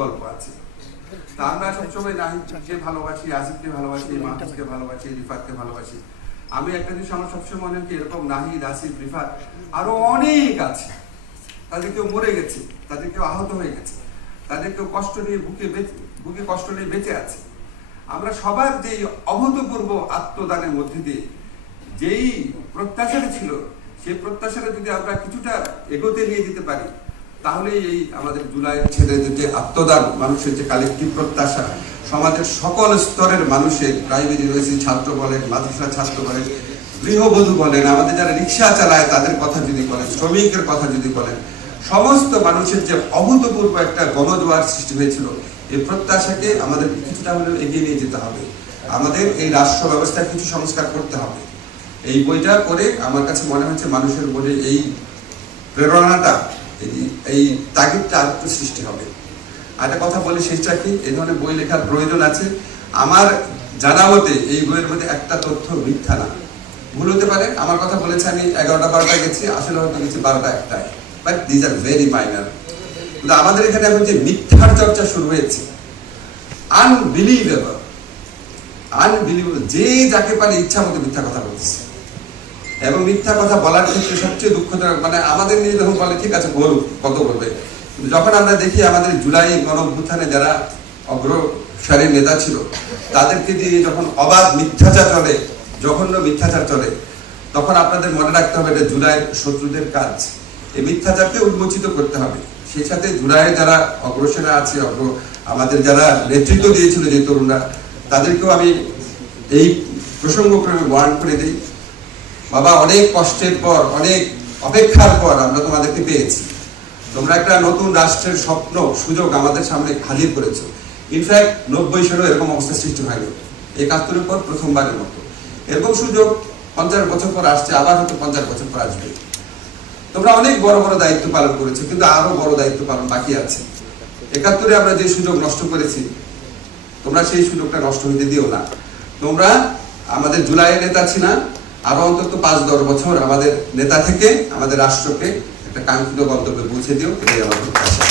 গল্প আছে। তা আমরা সবসময় নাহিদকে ভালোবাসি, আসিফকে ভালোবাসি, মাহফুজকে ভালোবাসি, রিফাতকে ভালোবাসি। আমি একটা জিনিস আমার সবসময় মনে হয় এরকম নাহিদ, আসিফ, রিফাত আরো অনেক আছে। তাদের কেউ মরে গেছে, তাদের কেউ আহত হয়ে গেছে, তাদের কেউ কষ্ট নিয়ে বুকে কষ্ট নিয়ে বেঁচে আছে। আমরা সবার যে অভূতপূর্ব আত্মদানের মধ্যে দিয়ে যেই প্রত্যাশাটা ছিল, সেই প্রত্যাশাটা যদি আমরা কিছুটা এগোতে নিয়ে যেতে পারি, তাহলে এই আমাদের জুলাইয়ের ছেলেদের যে আত্মদান, মানুষের যে কালেক্টিভ প্রত্যাশা, সমাজের সকল স্তরের মানুষের, প্রাইমারি রয়েছে, ছাত্র বলেন, মাদ্রাসা ছাত্র বলেন, গৃহবধূ বলেন, আমাদের যারা রিক্সা চালায় তাদের কথা যদি বলেন, শ্রমিকের কথা যদি বলেন, সমস্ত মানুষের যে অভূতপূর্ব একটা গণজোয়ার সৃষ্টি হয়েছিল, এই প্রত্যাশাকে আমাদের কিছুটা হলেও এগিয়ে নিয়ে যেতে হবে। আমাদের এই রাষ্ট্র ব্যবস্থায় কিছু সংস্কার করতে হবে। এই বইটা পড়ে আমার কাছে মনে হচ্ছে মানুষের মনে এই প্রেরণাটা, এই তাগিদটা আরেকটু সৃষ্টি হবে। একটা কথা বলি শেষটা কি, এই ধরনের বই লেখার প্রয়োজন আছে। আমার জানা মতে এই বইয়ের মধ্যে একটা তথ্য মিথ্যা না, ভুল হতে পারে। আমার কথা বলেছে আমি 11টা 12টায় গেছি, আসলে হয়তো গেছি 12টা 1টায়, but these are very minor. কিন্তু আমাদের এখানে এখন যে মিথ্যার চর্চা শুরু হয়েছে, আনবিলিভেবল, যে যাকে পারে ইচ্ছা মতো মিথ্যা কথা বলতেছে। এবং মিথ্যা কথা বলার ক্ষেত্রে সবচেয়ে দুঃখজনক, মানে আমাদের নিয়ে যখন বলে ঠিক আছে বলুক, কত বলবে, যখন আমরা দেখি আমাদের জুলাই গণঅভ্যুত্থানে যারা অগ্রসারীর নেতা ছিল, তাদেরকে দিয়ে যখন অবাধ মিথ্যাচার চলে, জঘন্য মিথ্যাচার চলে, তখন আপনাদের মনে রাখতে হবে এটা জুলাইয়ের শত্রুদের কাজ। এই মিথ্যাচারকে উন্মোচিত করতে হবে। সেই সাথে জুলাইয়ে যারা অগ্রসেনা আছে, আমাদের যারা নেতৃত্ব দিয়েছিল যে তরুণরা, তাদেরকেও আমি এই প্রসঙ্গক্রমে ওয়ার্ন করে দিই, বাবা অনেক কষ্টের পর, অনেক অপেক্ষার পর আমরা তোমাদেরকে পেয়েছি। তোমরা একটা নতুন রাষ্ট্রের স্বপ্ন, সুযোগ আমাদের সামনে হাজির করেছো। ইনফ্যাক্ট 90 সালেও এরকম অবস্থা সৃষ্টি হয়নি, 71-এর পর প্রথমবারের মতো। এরকম সুযোগ 50 বছর পর আসছে, আবার হয়তো 50 বছর পর আসবে। তোমরা অনেক বড় বড় দায়িত্ব পালন করেছো, কিন্তু আরো বড় দায়িত্ব পালন বাকি আছে। 71-এ আমরা যে সুযোগ নষ্ট করেছি, তোমরা সেই সুযোগটা নষ্ট হতে দিও না। তোমরা আমাদের জুলাইয়ের নেতা ছিল, আরো অন্তত 5-10 বছর আমাদের নেতা থেকে আমাদের রাষ্ট্রকে একটা কাঙ্ক্ষিত গন্তব্যে পৌঁছে দিও, এটাই আমার প্রত্যাশা।